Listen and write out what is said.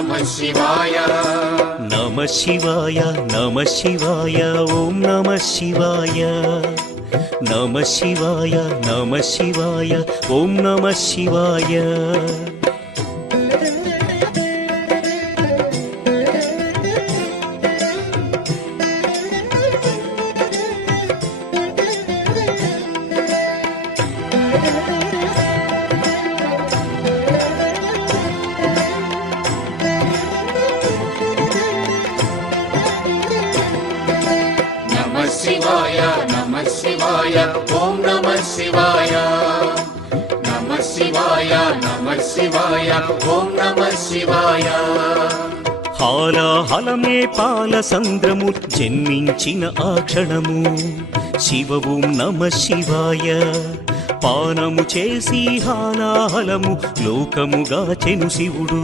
నమః శివాయ నమః శివాయ నమః శివాయ ఓం నమః శివాయ నమః శివాయ నమః శివాయ ఓం నమః శివాయ శివాయ నమః శివాయ ఓం నమః శివాయ నమః శివాయ నమః శివాయ ఓం నమః శివాయ హాలాహలమే పాల సంద్రము జన్మించిన ఆ క్షణము శివ ఓం నమః శివాయ పానము చేసి హాలాహలము లోకముగాచెను శివుడు